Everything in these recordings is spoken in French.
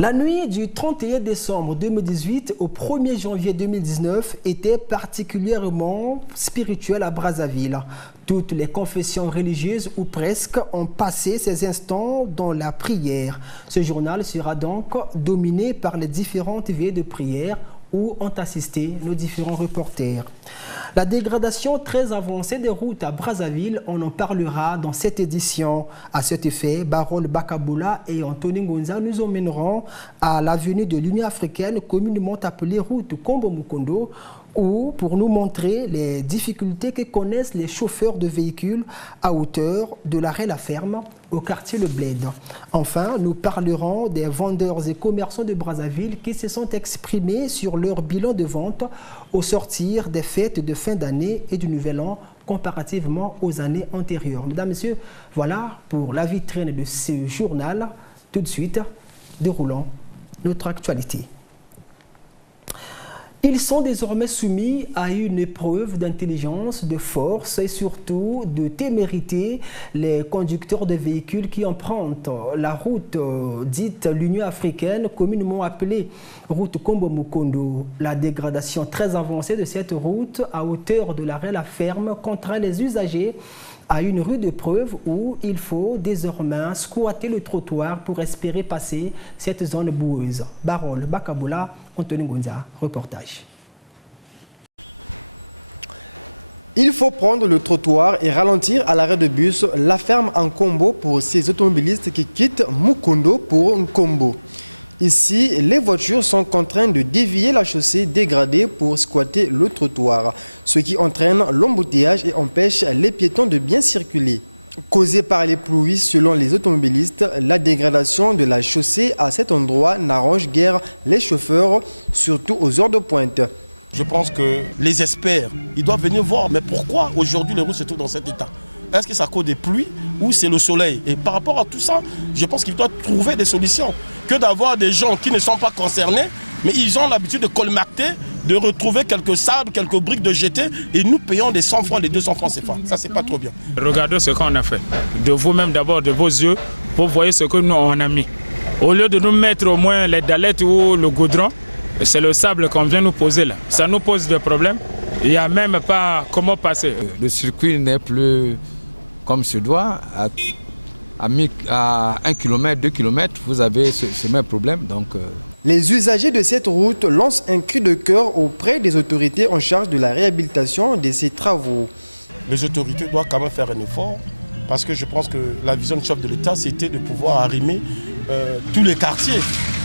La nuit du 31 décembre 2018 au 1er janvier 2019 était particulièrement spirituelle à Brazzaville. Toutes les confessions religieuses, ou presque, ont passé ces instants dans la prière. Ce journal sera donc dominé par les différentes veillées de prière où ont assisté nos différents reporters. La dégradation très avancée des routes à Brazzaville, on en parlera dans cette édition. À cet effet, Barol Bakaboula et Anthony Ngonza nous emmèneront à l'avenue de l'Union africaine, communément appelée route Kombo Mukondo, ou pour nous montrer les difficultés que connaissent les chauffeurs de véhicules à hauteur de l'arrêt La Ferme au quartier Le Bled. Enfin, nous parlerons des vendeurs et commerçants de Brazzaville qui se sont exprimés sur leur bilan de vente au sortir des fêtes de fin d'année et du Nouvel An comparativement aux années antérieures. Mesdames, Messieurs, voilà pour la vitrine de ce journal. Tout de suite, déroulons notre actualité. Ils sont désormais soumis à une épreuve d'intelligence, de force et surtout de témérité. Les conducteurs de véhicules qui empruntent la route dite l'Union africaine, communément appelée route Kombo Mukondo. La dégradation très avancée de cette route à hauteur de l'arrêt La Ferme contraint les usagers à une rude épreuve où il faut désormais squatter le trottoir pour espérer passer cette zone boueuse. Barol Bakaboula, Anthony Ngonza, reportage. Il faut prendre le trottoir et ralentir à l'arrêt de bus La Ferme en Kombo pour ces automobilistes qui quittent Mukondo pour Nkombo. Ici, les voitures sont contraintes de dévier la chaussée dégradée pour squatter le trottoir, ce qui entraîne l'embouteillage et empêche les piétons de bien circuler. Causée par les pluies, selon les automobilistes, la dégradation de la chaussée à cet endroit n'arrange guère les chauffeurs, surtout aux heures de pointe. Je pense que les experts, ils doivent venir voir, mais pourquoi aujourd'hui les routes se trouvent dans cet état? Est-ce que c'est à cause des pluies ou c'est le soleil? Et par rapport à tout ça, je pense qu'ils doivent trouver des solutions. Que d'avoir des gens qui ne sont pas concernés, mais ils ont l'habitude de colmater, de retrouver quelques sables, quelques briques de jeter, et nous payons des 100 francs, des 200 francs CFA. Ça, c'est pas trop bien. Regardez ce qu'on a fait. De vous-même d'abord, de vos yeux, vous voyez ce que nous on a mis. Au lieu de nous mettre au moins les dalettes ou le goudron, c'est le sable qu'on vient nous poser là. Ça nous pose des problèmes. Il n'y a même pas comment passer. Le circuit n'est plus comme se doit. À 1 km, 2 km, vous avez ce même problème. Donc, Les usagers de cette route lancent un cri de cœur auprès des autorités en charge de la réhabilitation de ces travaux. Les autorités doivent quand même faire un effort, parce que je pense que la vision du chef de l'État, c'était de pouvoir arrimer tous les quartiers.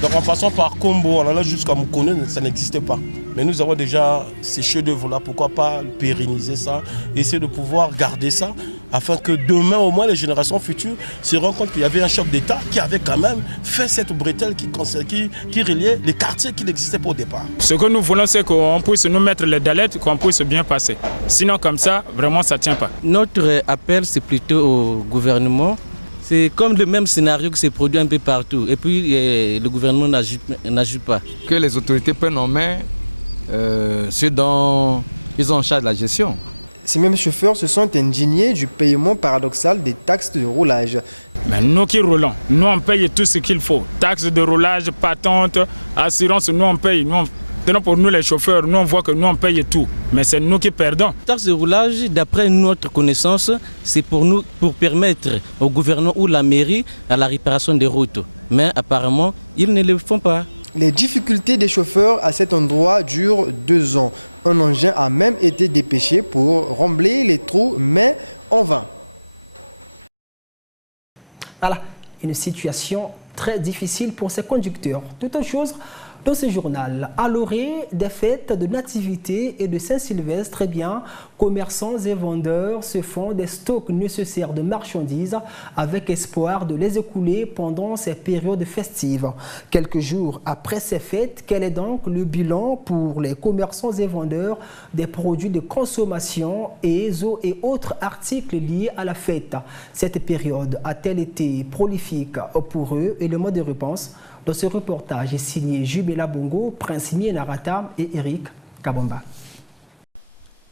Donc en passant par Kombo, en allant jusqu'à Mukondo, ça n'existait pas. Mais nous avons déjà ces chefs-d'œuvre-là, pourquoi pas pérenniser ça, essayer de pouvoir garder ça, afin que demain, au moins, les générations futures se rendent compte qu'il y avait un chef d'État qui avait quand même fait cette bretelle qui reliait les quartiers qui n'existaient pas au départ. Ce que nous voulons, c'est qu'on puisse nous mettre les dalettes, qu'on puisse bien passer. Sinon, comme ça, vraiment, ça ne tient pas. Notre appel, c'est plutôt au gouvernement. C'est comme le même scénario qui s'est produit un peu partout. Et puis, le gouvernement n'agit pas. que les autorités prennent en main ceux dont ils ont en charge de la gestion. Ces mêmes chauffeurs se sont indignés du paiement paradoxal des taxes de roulage. Mais nous qui roulons, nous on paye tout ce qu'il faut. Taxes de roulage, patente, assurance, nous on paye. Pour nous les chauffeurs, nous on voit que nous on paye tout. Mais c'est nous qui perdons. Taxe de roulage, d'après notre connaissance, c'est pour permettre au gouvernement ou la mairie à la réparation des routes. Mais apparemment, ils ne le font pas. Les difficultés des chauffeurs à cet endroit durent 2 ans. Un engin a même été dépêché pour remblayer les trous, mais en vain. Voilà, une situation très difficile pour ces conducteurs. Toute autre chose dans ce journal, à l'orée des fêtes de Nativité et de Saint-Sylvestre, commerçants et vendeurs se font des stocks nécessaires de marchandises avec espoir de les écouler pendant ces périodes festives. Quelques jours après ces fêtes, quel est donc le bilan pour les commerçants et vendeurs des produits de consommation et autres articles liés à la fête? Cette période a-t-elle été prolifique pour eux? Et le mot de réponse dans ce reportage est signé Jubela Bongo, Prince Narata et Eric Kabomba.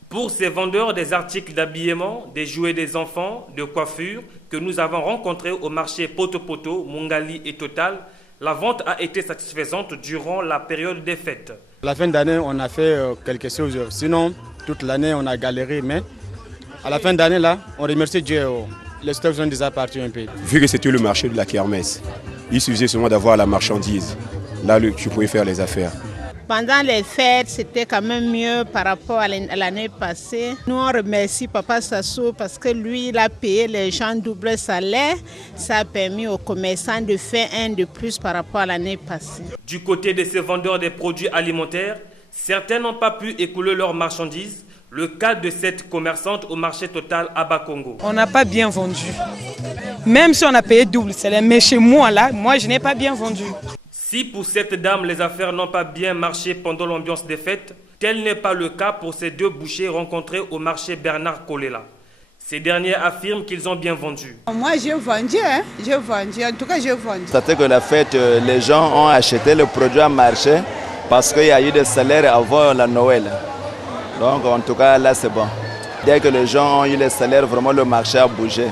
Pour ces vendeurs des articles d'habillement, des jouets des enfants, de coiffure que nous avons rencontrés au marché Poto Poto, Mungali et Total, la vente a été satisfaisante durant la période des fêtes. À la fin d'année, on a fait quelque chose. Sinon, toute l'année, on a galéré. Mais à la fin d'année, là, on remercie Dieu. Les stocks sont déjà partis un peu. Vu que c'était le marché de la kermesse, il suffisait seulement d'avoir la marchandise. Là, tu pouvais faire les affaires. Pendant les fêtes, c'était quand même mieux par rapport à l'année passée. Nous, on remercie Papa Sassou parce que lui, il a payé les gens double salaire. Ça a permis aux commerçants de faire un de plus par rapport à l'année passée. Du côté de ces vendeurs des produits alimentaires, certains n'ont pas pu écouler leurs marchandises. Le cas de cette commerçante au marché total à Bakongo. On n'a pas bien vendu. Même si on a payé double salaire, mais chez moi, là, moi, je n'ai pas bien vendu. Si pour cette dame, les affaires n'ont pas bien marché pendant l'ambiance des fêtes, tel n'est pas le cas pour ces deux bouchers rencontrés au marché Bernard Kolela. Ces derniers affirment qu'ils ont bien vendu. Moi, j'ai vendu, j'ai vendu. En tout cas, j'ai vendu. C'est-à-dire que la fête, les gens ont acheté le produit à marché parce qu'il y a eu des salaires avant la Noël. Donc, en tout cas, là, c'est bon. Dès que les gens ont eu les salaires, vraiment, le marché a bougé.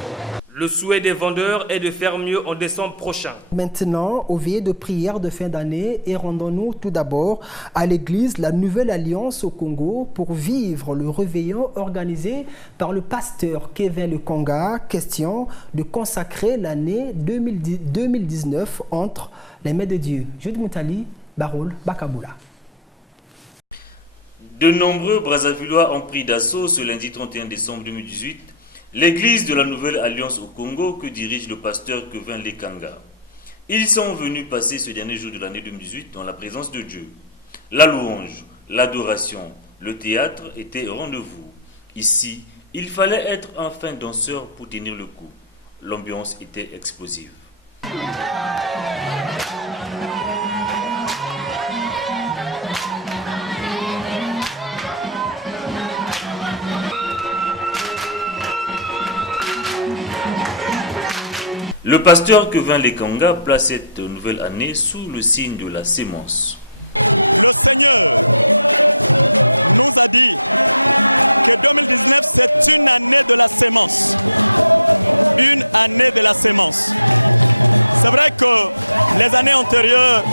Le souhait des vendeurs est de faire mieux en décembre prochain. Maintenant, au veillées de prière de fin d'année, et rendons-nous tout d'abord à l'église La Nouvelle Alliance au Congo pour vivre le réveillon organisé par le pasteur Kevin Lekonga. Question de consacrer l'année 2019 entre les mains de Dieu. Jude Moutali, Barol, Bakaboula. De nombreux Brazzavillois ont pris d'assaut ce lundi 31 décembre 2018 l'église de la Nouvelle Alliance au Congo que dirige le pasteur Kevin Lekonga. Ils sont venus passer ce dernier jour de l'année 2018 dans la présence de Dieu. La louange, l'adoration, le théâtre étaient au rendez-vous. Ici, il fallait être un fin danseur pour tenir le coup. L'ambiance était explosive. Le pasteur Kevin Lekonga place cette nouvelle année sous le signe de la sémence. Le Seigneur nous a dit que 2019 c'est une année de la sémence. Une année de la sémence. C'est vrai que les années antérieures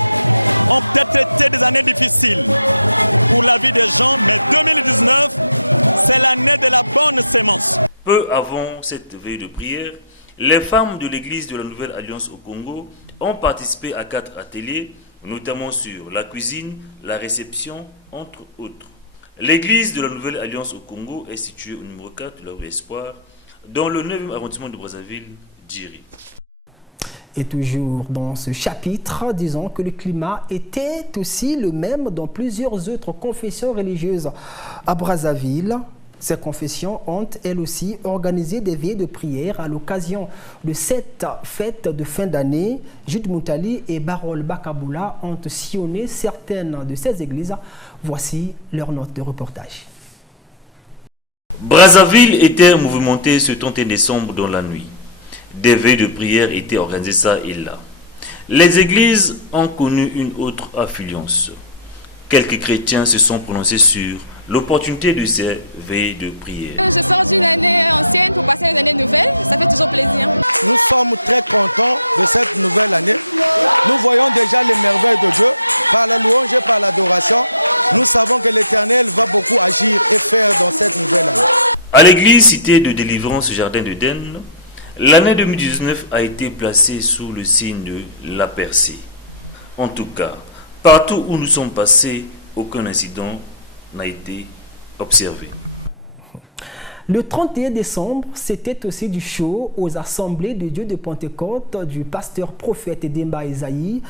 ont peut-être été des années difficiles pour la vie des gens, mais 2019 c'est l'année de la bonne sémence. Peu avant cette veille de prière, les femmes de l'église de la Nouvelle Alliance au Congo ont participé à 4 ateliers, notamment sur la cuisine, la réception, entre autres. L'église de la Nouvelle Alliance au Congo est située au numéro 4 de la rue Espoir, dans le 9e arrondissement de Brazzaville, Djiri. Et toujours dans ce chapitre, disons que le climat était aussi le même dans plusieurs autres confessions religieuses à Brazzaville. Ces confessions ont, elles aussi, organisé des veillées de prière à l'occasion de cette fête de fin d'année. Jude Moutali et Barol Bakaboula ont sillonné certaines de ces églises. Voici leur note de reportage. Brazzaville était mouvementée ce 31 décembre dans la nuit. Des veilles de prière étaient organisées ça et là. Les églises ont connu une autre affluence. Quelques chrétiens se sont prononcés sur l'opportunité de ces veilles de prière. Je sors d'une année ancienne pour passer à une année nouvelle, ça fait toujours plaisir. Nous sommes très contents de cette nouvelle année. Nous voyons déjà les merveilles de Dieu par la louange et par l'adoration. Nous savons que l'Éternel va beaucoup agir et faire dans cette nouvelle année. À l'église cité de délivrance Jardin d'Éden, l'année 2019 a été placée sous le signe de la percée. En tout cas, partout où nous sommes passés, aucun incident n'a été observé. Le 31 décembre, c'était aussi du show aux assemblées de Dieu de Pentecôte du pasteur prophète Demba Esaïe.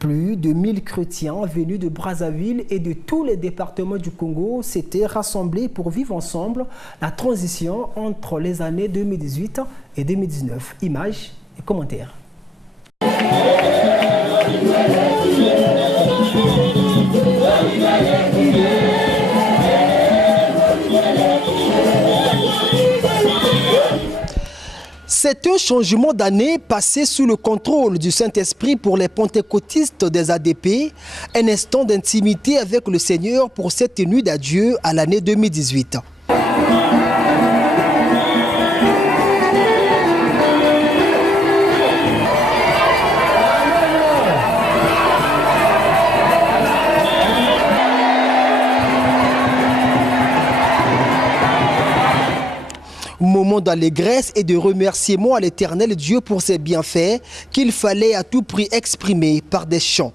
Plus de 1000 chrétiens venus de Brazzaville et de tous les départements du Congo s'étaient rassemblés pour vivre ensemble la transition entre les années 2018 et 2019. Images et commentaires. C'est un changement d'année passé sous le contrôle du Saint-Esprit pour les pentecôtistes des ADP, un instant d'intimité avec le Seigneur pour cette nuit d'adieu à l'année 2018. d'allégresse et de remerciement à l'Éternel Dieu pour ses bienfaits qu'il fallait à tout prix exprimer par des chants.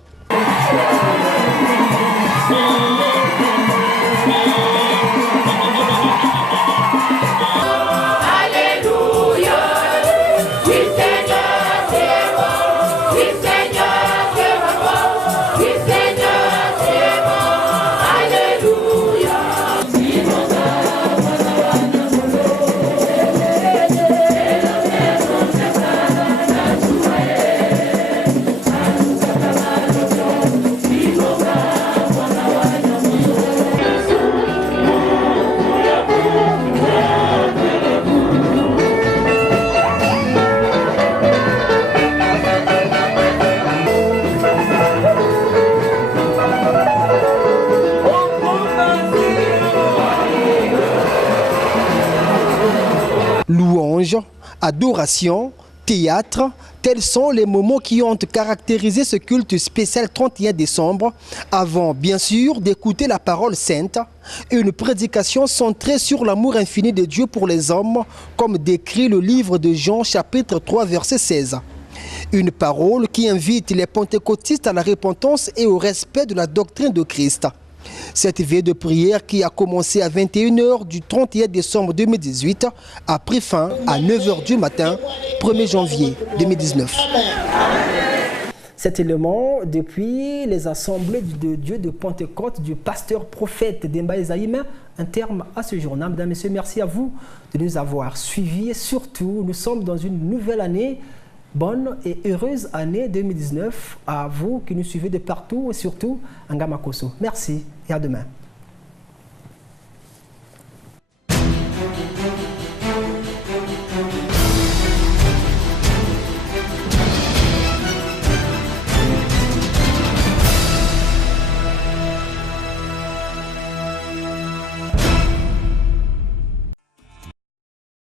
Louange, adoration, théâtre, tels sont les moments qui ont caractérisé ce culte spécial 31 décembre, avant bien sûr d'écouter la parole sainte, une prédication centrée sur l'amour infini de Dieu pour les hommes, comme décrit le livre de Jean chapitre 3 verset 16. Une parole qui invite les pentecôtistes à la repentance et au respect de la doctrine de Christ. Cette veille de prière qui a commencé à 21 h du 31 décembre 2018 a pris fin à 9 h du matin, 1er janvier 2019. Cet élément, depuis les assemblées de Dieu de Pentecôte du pasteur prophète Demba Esaïe, met un terme à ce journal. Mesdames et messieurs, merci à vous de nous avoir suivis. Et surtout, nous sommes dans une nouvelle année. Bonne et heureuse année 2019 à vous qui nous suivez de partout et surtout en Gamakoso. Merci et à demain.